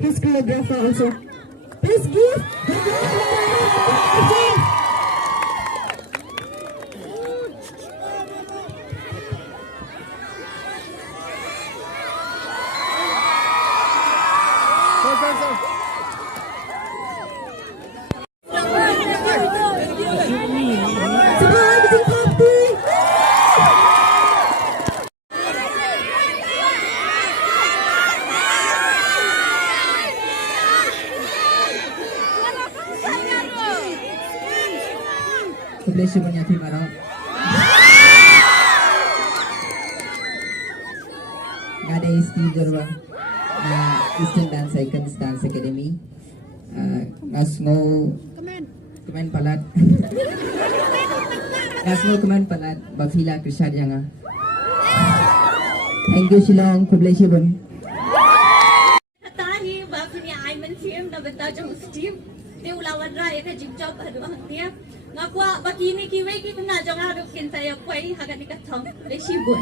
His choreographer also. Please give. Bless you punya tim Arab. Ngada Steve Jorwa, Eastern Dance Icons Dance Academy. Ngasmo Kemen Palat. Ngasmo Kemen Palat. Bafila Krishad Janga. Thank you Shillong. God bless you bun. Tadi Bafini Aiman film na beta jang Steve. Dia ulawan raya ke jingjob haduang dia. Ngakwa bakini kiwe ki kuna jang harus kinta ya kuai haga nikah thong. Bless you bun.